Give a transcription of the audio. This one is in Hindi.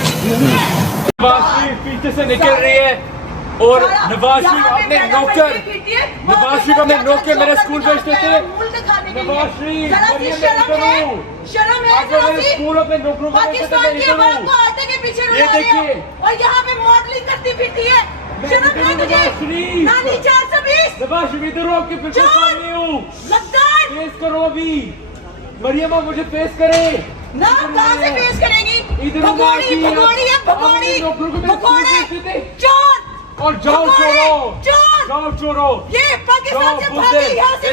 नवाज शरीफ पीछे से निकल रही है और नवाज शरीफ अपने नौकर मेरे स्कूल भेजते थे। नवाज शरीफ शर्म है स्कूल अपने नौकरों को पाकिस्तान की आवाम को आटे के पीछे ये देखिए और यहाँ पे मॉडलिंग करती फिरती है। शर्म है तुझे? नानी 420 नवाज शरीफ इधर हो, आपके बिल्कुल सामने हूँ। फेस करो अभी, मरियम मुझे फेस करे ना। कहाँ से फेस करेगी? भगोड़ी है, भगोड़े चोर। और जाओ चोरो, ये पाकिस्तान से भागी यहाँ से।